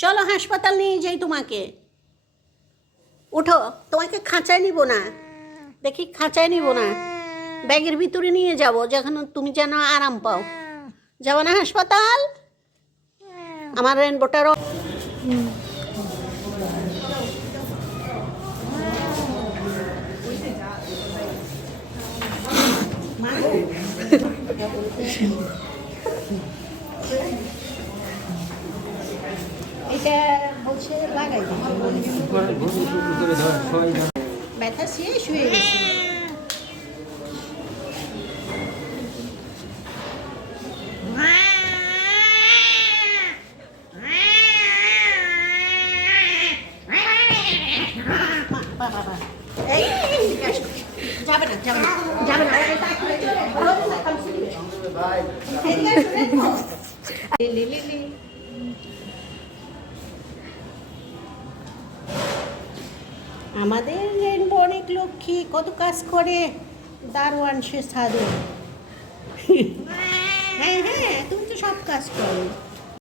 চলো হাসপাতাল নিয়ে যাই তোমাকে। উঠো, তোমাকে খাঁচায় নিব না, দেখি খাঁচায় নিব না, ব্যাগের ভিতরে নিয়ে যাব যেখানে তুমি যেন আরাম পাও। যাবো না হাসপাতাল? আমার রেনবোটারও এটা বলছে লাগাই ব্যথা শেষ হয়ে গেছে। যাবে না যাবে না যাবে না, আমাদের রেনবো অনেক লক্ষ্মী, কত কাজ করে, দারোয়ান সে সাধু। হ্যাঁ হ্যাঁ, তুমি তো সব কাজ করো।